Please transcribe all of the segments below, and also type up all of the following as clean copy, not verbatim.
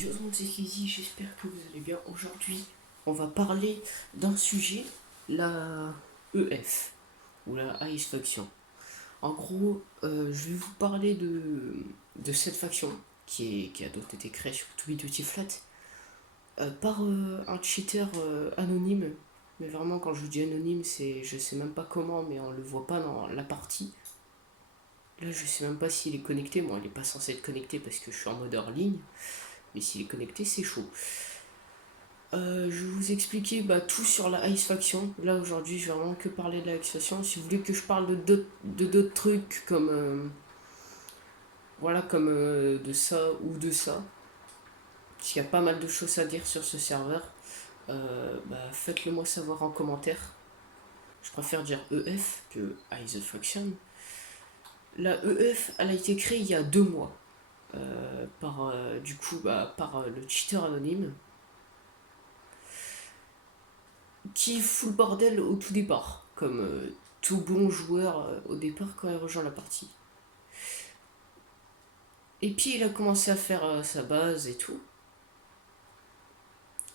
Yo, c'est Kizzy, j'espère que vous allez bien. Aujourd'hui, on va parler d'un sujet, la EF, ou la Ice Faction. En gros, je vais vous parler de cette faction qui a donc été créée sur Tweety Flat par un cheater anonyme. Mais vraiment, quand je vous dis anonyme, c'est je sais même pas comment, mais on le voit pas dans la partie. Là, je sais même pas s'il est connecté. Bon, il est pas censé être connecté parce que je suis en mode hors ligne. Mais s'il est connecté, c'est chaud. Je vais vous expliquer tout sur la Ice Faction. Là aujourd'hui, je vais vraiment que parler de la Ice Faction. Si vous voulez que je parle de d'autres trucs comme de ça ou de ça, parce qu'il y a pas mal de choses à dire sur ce serveur, faites-le moi savoir en commentaire. Je préfère dire EF que Ice Faction. La EF, elle a été créée il y a 2 mois par le cheater anonyme qui fout le bordel au tout départ, comme tout bon joueur au départ quand il rejoint la partie. Et puis il a commencé à faire sa base et tout.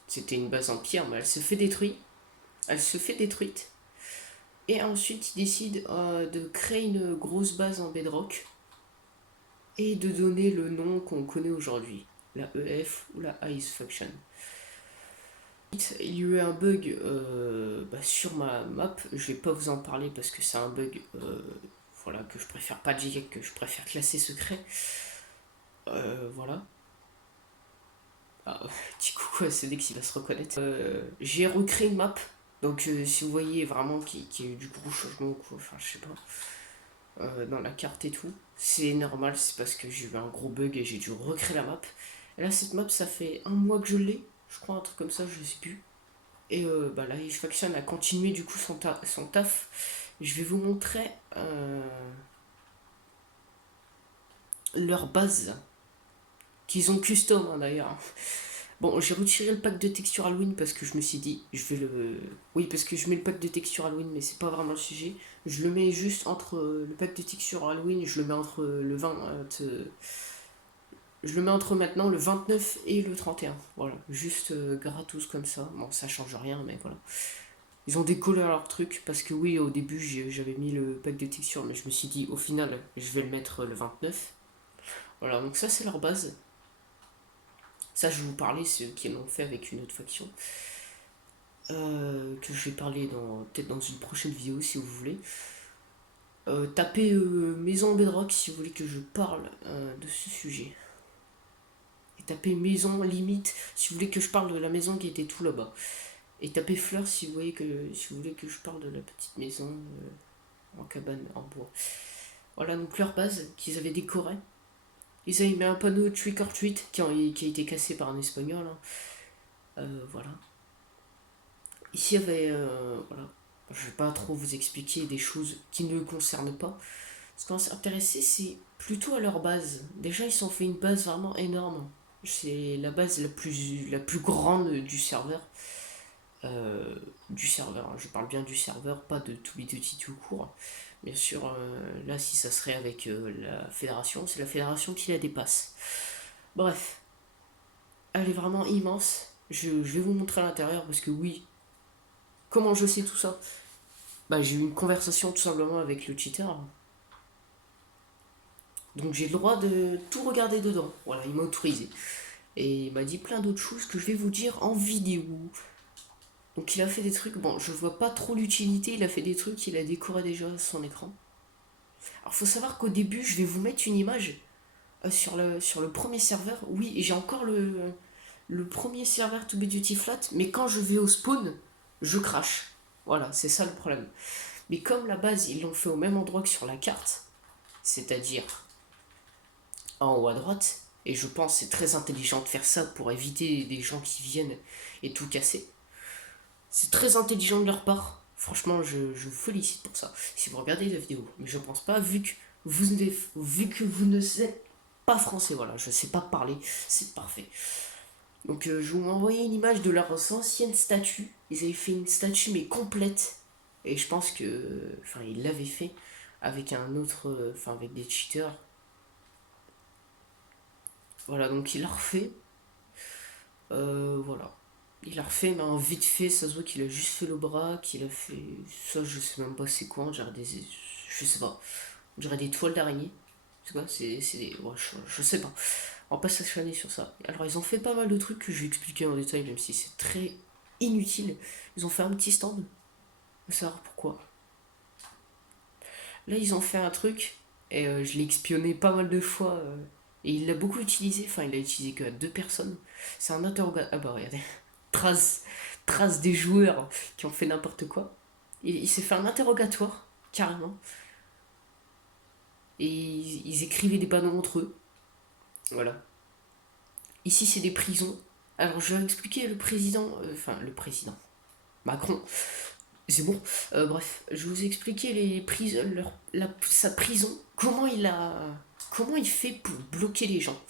C'était une base en pierre, mais elle se fait détruire. Elle se fait détruite. Et ensuite il décide de créer une grosse base en bedrock et de donner le nom qu'on connaît aujourd'hui, la EF ou la Ice Faction. Il y a eu un bug sur ma map, je vais pas vous en parler parce que c'est un bug que je préfère pas dire, que je préfère classer secret. Voilà. Ah, petit coucou à Cédric s'il va se reconnaître. J'ai recréé une map, donc si vous voyez vraiment qu'il y a eu du gros changement ou quoi, enfin je sais pas, dans la carte et tout, c'est normal, c'est parce que j'ai eu un gros bug et j'ai dû recréer la map. Et là cette map ça fait 1 mois que je l'ai, je crois un truc comme ça, je sais plus. Et là, Faction a continué du coup son taf. Je vais vous montrer leur base qu'ils ont custom d'ailleurs. Bon, j'ai retiré le pack de texture Halloween parce que je me suis dit, je vais le. Oui, parce que je mets le pack de texture Halloween, mais c'est pas vraiment le sujet. Je le mets juste entre le pack de texture Halloween, je le mets entre le 20. Je le mets entre maintenant le 29 et le 31. Voilà, juste gratos comme ça. Bon, ça change rien, mais voilà. Ils ont décollé leur truc parce que oui, au début j'avais mis le pack de texture, mais je me suis dit au final je vais le mettre le 29. Voilà, donc ça c'est leur base. Ça je vais vous parler, c'est eux qui l'ont fait avec une autre faction. Que je vais parler peut-être dans une prochaine vidéo si vous voulez. Tapez maison bedrock si vous voulez que je parle de ce sujet. Et tapez maison limite si vous voulez que je parle de la maison qui était tout là-bas. Et tapez fleurs si si vous voulez que je parle de la petite maison en cabane en bois. Voilà donc leur base qu'ils avaient décoré. Ils avaient mis un panneau trick or treat qui a été cassé par un espagnol. Voilà. Ici il y avait. Voilà. Je vais pas trop vous expliquer des choses qui ne le concernent pas. Ce qu'on s'est intéressé, c'est plutôt à leur base. Déjà, ils se sont fait une base vraiment énorme. C'est la base la plus grande du serveur. Hein. Je parle bien du serveur, pas de tout tout court. Bien sûr, là, si ça serait avec la fédération, c'est la fédération qui la dépasse. Bref, elle est vraiment immense. Je vais vous montrer à l'intérieur parce que oui, comment je sais tout ça? J'ai eu une conversation tout simplement avec le cheater. Donc j'ai le droit de tout regarder dedans. Voilà, il m'a autorisé. Et il m'a dit plein d'autres choses que je vais vous dire en vidéo. Donc il a fait des trucs, bon, je vois pas trop l'utilité, il a fait des trucs, il a décoré déjà son écran. Alors faut savoir qu'au début, je vais vous mettre une image sur le premier serveur. Oui, et j'ai encore le premier serveur To Be Duty Flat, mais quand je vais au spawn, je crache. Voilà, c'est ça le problème. Mais comme la base, ils l'ont fait au même endroit que sur la carte, c'est-à-dire en haut à droite, et je pense que c'est très intelligent de faire ça pour éviter des gens qui viennent et tout casser. C'est très intelligent de leur part. Franchement, je vous félicite pour ça. Si vous regardez la vidéo, mais je pense pas, vu que vous ne êtes pas français, voilà, je sais pas parler, c'est parfait. Donc je vous envoyer une image de leurs anciennes statues. Ils avaient fait une statue mais complète. Et je pense que, enfin, ils l'avaient fait avec un autre, avec des cheaters. Voilà, donc il l'a refait. Voilà. Il a refait, mais en vite fait, ça se voit qu'il a juste fait le bras, qu'il a fait. Ça, je sais même pas c'est quoi, on dirait des. Je sais pas. On dirait des toiles d'araignée. C'est quoi C'est des. Ouais, je sais pas. On va pas s'acharner sur ça. Alors, ils ont fait pas mal de trucs que je vais expliquer en détail, même si c'est très inutile. Ils ont fait un petit stand. Faut savoir pourquoi. Là, ils ont fait un truc, et je l'ai expionné pas mal de fois. Et il l'a beaucoup utilisé, enfin, il l'a utilisé que à 2 personnes. C'est un interrogatoire. Ah bah, regardez. Trace, trace des joueurs qui ont fait n'importe quoi. Il s'est fait un interrogatoire, carrément. Et ils écrivaient des panneaux entre eux. Voilà. Ici, c'est des prisons. Alors, je vais expliquer le président. Enfin, le président. Macron. C'est bon. Bref, je vais vous expliquer les prisons, sa prison. Comment il fait pour bloquer les gens.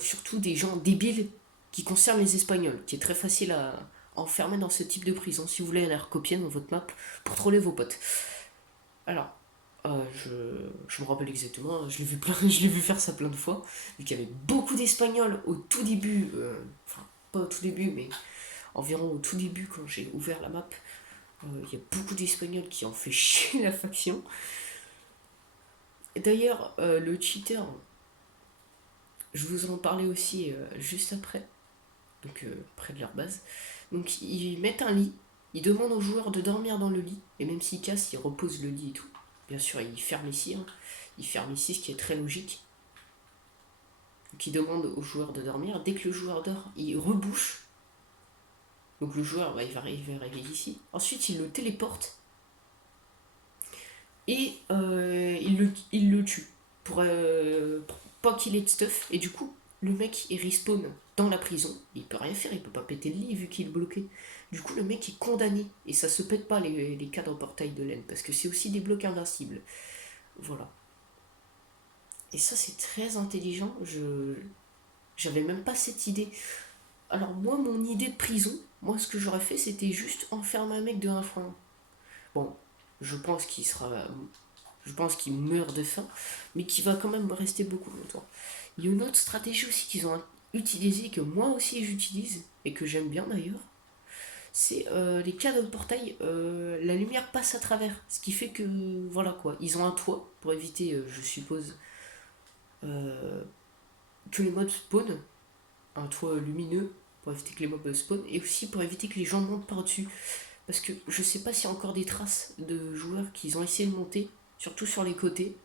Surtout des gens débiles qui concernent les Espagnols, qui est très facile à enfermer dans ce type de prison si vous voulez la recopier dans votre map pour troller vos potes. Alors, je me rappelle exactement, je l'ai vu faire ça plein de fois, vu qu'il y avait beaucoup d'Espagnols au tout début, enfin pas au tout début, mais environ au tout début quand j'ai ouvert la map, il y a beaucoup d'Espagnols qui ont fait chier la faction. Et d'ailleurs, le cheater, je vous en parlais aussi juste après, donc près de leur base. Donc ils mettent un lit, ils demandent aux joueurs de dormir dans le lit, et même s'ils cassent, ils reposent le lit et tout. Bien sûr, ils ferment ici, hein. Ils ferment ici, ce qui est très logique. Donc ils demandent aux joueurs de dormir. Dès que le joueur dort, il rebouche. Donc le joueur, bah, il va arriver ici. Ensuite, il le téléporte et il le tue pour pas qu'il ait de stuff. Et du coup, le mec, il respawn dans la prison. Il peut rien faire, il peut pas péter le lit vu qu'il est bloqué. Du coup, le mec est condamné. Et ça se pète pas les cadres portail de laine parce que c'est aussi des blocs invincibles. Voilà. Et ça, c'est très intelligent. J'avais même pas cette idée. Alors, moi, mon idée de prison, moi, ce que j'aurais fait, c'était juste enfermer un mec de 1 franc. Bon, je pense qu'il sera. Je pense qu'il meurt de faim, mais qu'il va quand même rester beaucoup longtemps. Il y a une autre stratégie aussi qu'ils ont utilisée, que moi aussi j'utilise, et que j'aime bien d'ailleurs. C'est les cadres de portail, la lumière passe à travers. Ce qui fait que, voilà quoi, ils ont un toit pour éviter, je suppose, euh, que les mobs spawnent. Un toit lumineux pour éviter que les mobs spawnent. Et aussi pour éviter que les gens montent par-dessus. Parce que je sais pas s'il y a encore des traces de joueurs qui ont essayé de monter, surtout sur les côtés.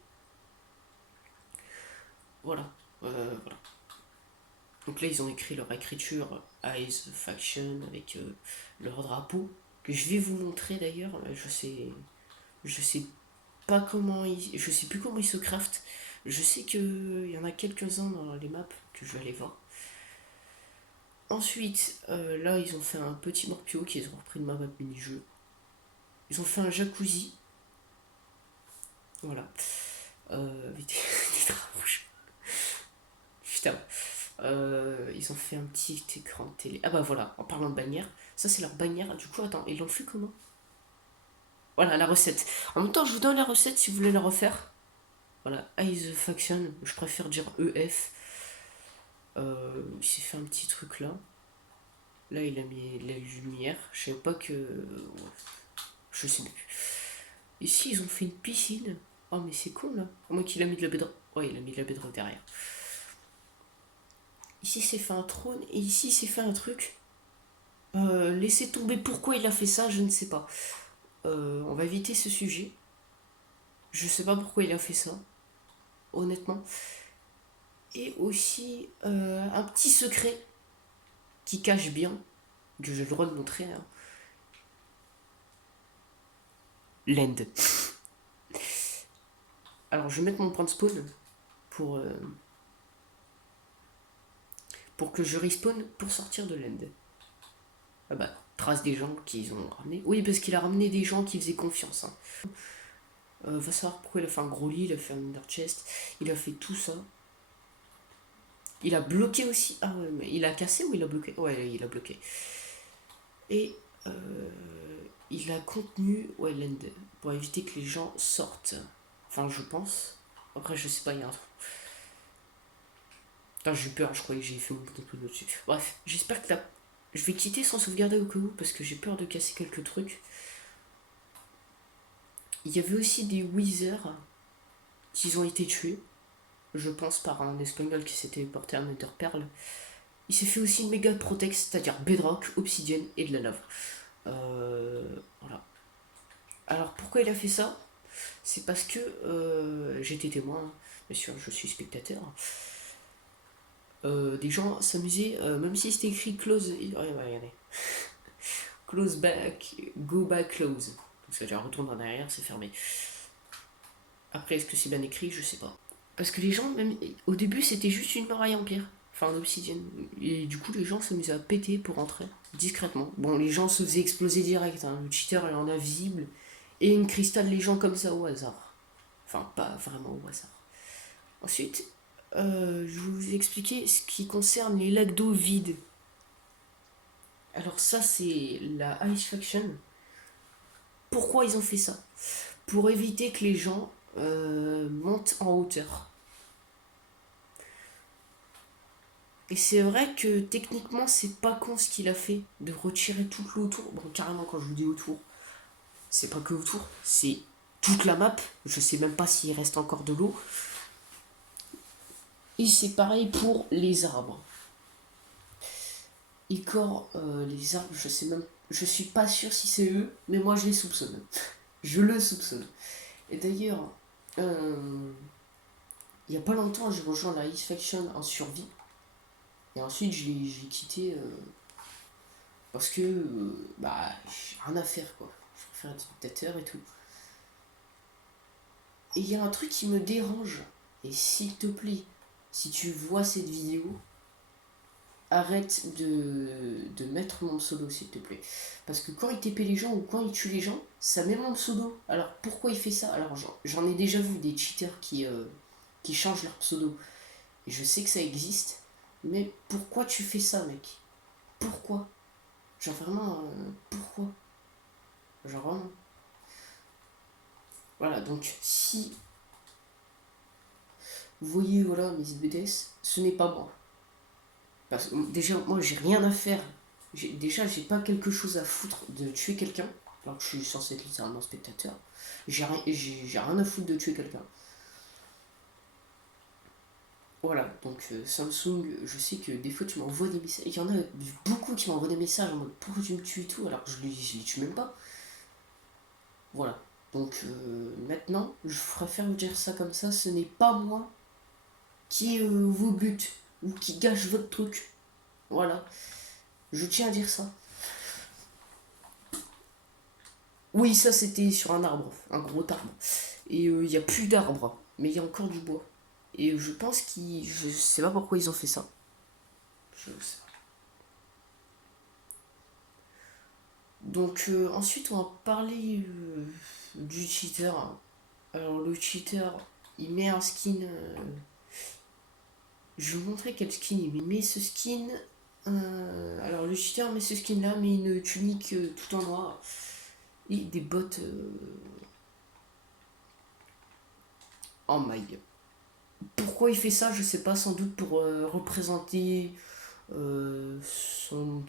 Voilà. Voilà. Donc là, ils ont écrit leur écriture Eyes Faction avec leur drapeau que je vais vous montrer d'ailleurs. Je sais pas comment je sais plus comment ils se craftent. Je sais qu'il y en a quelques-uns dans les maps que je vais aller voir. Ensuite, là, ils ont fait un petit morpio qu'ils ont repris de ma map mini-jeu. Ils ont fait un jacuzzi. Voilà. Avec des draps rouges. Putain. Ils ont fait un petit écran de télé. Ah bah voilà, en parlant de bannière, ça c'est leur bannière. Du coup, attends, ils l'ont fait comment? Voilà, la recette. En même temps, je vous donne la recette si vous voulez la refaire. Voilà, Eyes Faction, je préfère dire EF. Il s'est fait un petit truc là. Là, il a mis la lumière. Je savais pas que. Je sais plus. Ici, ils ont fait une piscine. Oh, mais c'est con là. À moins qu'il a mis de la bedrock. Ouais, il a mis de la bedrock derrière. Ici, c'est fait un trône. Et ici, c'est fait un truc. Laissez tomber pourquoi il a fait ça, je ne sais pas. On va éviter ce sujet. Je sais pas pourquoi il a fait ça, honnêtement. Et aussi, un petit secret qui cache bien, que j'ai le droit de montrer, hein. L'end. Alors, je vais mettre mon point de spawn pour, euh, pour que je respawn pour sortir de l'end. Ah bah, trace des gens qu'ils ont ramené. Oui, parce qu'il a ramené des gens qui faisaient confiance, hein. Va savoir pourquoi il a fait un gros lit, il a fait un under chest, il a fait tout ça. Il a bloqué aussi. Ah ouais, mais il a cassé ou il a bloqué? Ouais, il a bloqué. Et il a contenu Wayland pour éviter que les gens sortent. Enfin, je pense. Après, je sais pas, il y a un truc. Putain, j'ai eu peur, je croyais que j'ai fait mon truc dessus. Bref, j'espère que là. Je vais quitter sans sauvegarder au cas où, parce que j'ai peur de casser quelques trucs. Il y avait aussi des Wizards qui ont été tués, je pense par un espagnol qui s'était porté à Netherpearl. Il s'est fait aussi une méga protect, c'est-à-dire Bedrock, Obsidienne et de la lave. Voilà. Alors pourquoi il a fait ça? C'est parce que j'étais témoin, hein. Bien sûr, je suis spectateur. Des gens s'amusaient, même si c'était écrit close. Ouais, regardez. Close back, go back close. Donc ça veut dire retourne en arrière, c'est fermé. Après, est-ce que c'est bien écrit? Je sais pas. Parce que les gens, même au début, c'était juste une muraille en pierre, enfin en obsidienne. Et du coup, les gens s'amusaient à péter pour entrer discrètement. Bon, les gens se faisaient exploser direct, hein. Le cheater est en invisible. Et une cristal les gens comme ça au hasard. Enfin, pas vraiment au hasard. Ensuite, je vais vous expliquer ce qui concerne les lacs d'eau vides. Alors ça, c'est la Ice Faction. Pourquoi ils ont fait ça? Pour éviter que les gens montent en hauteur. Et c'est vrai que techniquement, c'est pas con ce qu'il a fait de retirer toute l'eau autour. Bon, carrément, quand je vous dis autour, c'est pas que autour, c'est toute la map. Je sais même pas s'il reste encore de l'eau. Et c'est pareil pour les arbres. Icor, les arbres, je sais même. Je suis pas sûr si c'est eux, mais moi je les soupçonne. Je le soupçonne. Et d'ailleurs, il y a pas longtemps, j'ai rejoint la Ice Faction en survie. Et ensuite, j'ai quitté parce que bah, j'ai rien à faire quoi. Je préfère être spectateur et tout. Et il y a un truc qui me dérange. Et s'il te plaît, si tu vois cette vidéo, arrête de mettre mon pseudo s'il te plaît. Parce que quand il TP les gens ou quand il tue les gens, ça met mon pseudo. Alors pourquoi il fait ça? Alors j'en ai déjà vu des cheaters qui changent leur pseudo. Et je sais que ça existe. Mais pourquoi tu fais ça mec? Pourquoi? Genre vraiment, pourquoi? Genre vraiment. Voilà, donc si vous voyez voilà mes BDS, ce n'est pas moi. Parce que déjà, moi j'ai rien à faire. Déjà, j'ai pas quelque chose à foutre de tuer quelqu'un, alors que je suis censé être littéralement spectateur. J'ai rien à foutre de tuer quelqu'un. Voilà, donc Samsung, je sais que des fois tu m'envoies des messages. Il y en a beaucoup qui m'envoient des messages en mode pourquoi tu me tues et tout, alors que je les tue même pas. Voilà. Donc maintenant, je préfère vous dire ça comme ça, ce n'est pas moi qui vous bute ou qui gâche votre truc. Voilà. Je tiens à dire ça. Oui, ça c'était sur un arbre, un gros arbre. Et il n'y a plus d'arbres, mais il y a encore du bois. Et je pense qu'ils. Je sais pas pourquoi ils ont fait ça. Je sais pas. Donc ensuite on va parler du cheater. Alors le cheater, il met un skin. Je vais vous montrer quel skin il met. Il met ce skin. Alors le cheater met ce skin là, mais une tunique tout en noir. Et des bottes en maille. Pourquoi il fait ça, je sais pas, sans doute pour représenter son,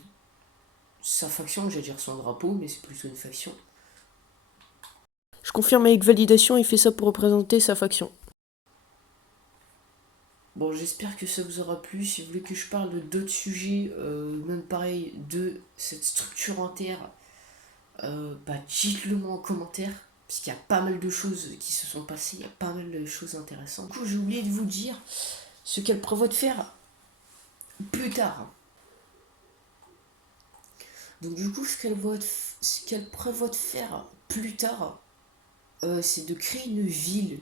sa faction, j'allais dire son drapeau, mais c'est plutôt une faction. Je confirme avec validation, il fait ça pour représenter sa faction. Bon, j'espère que ça vous aura plu. Si vous voulez que je parle de d'autres sujets, même pareil, de cette structure entière, bah dites-le moi en commentaire. Puisqu'il y a pas mal de choses qui se sont passées, il y a pas mal de choses intéressantes. Du coup, j'ai oublié de vous dire ce qu'elle prévoit de faire plus tard. Donc du coup, ce qu'elle prévoit de faire plus tard, c'est de créer une ville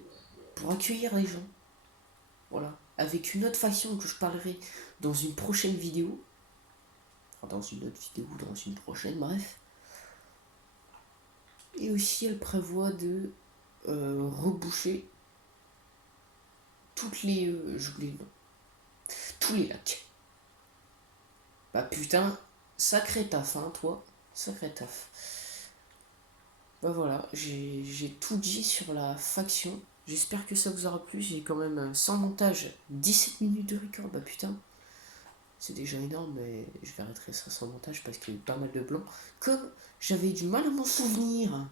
pour accueillir les gens. Voilà. Avec une autre faction que je parlerai dans une prochaine vidéo. Enfin, dans une autre vidéo, dans une prochaine, bref. Et aussi, elle prévoit de reboucher toutes les... j'oublie le nom. Tous les lacs. Bah putain, sacré taf, hein, toi. Sacré taf. Bah voilà, j'ai tout dit sur la faction. J'espère que ça vous aura plu. J'ai quand même, sans montage, 17 minutes de record. Bah putain, c'est déjà énorme, mais je vais arrêter ça sans montage parce qu'il y a eu pas mal de blancs. Comme j'avais du mal à m'en souvenir.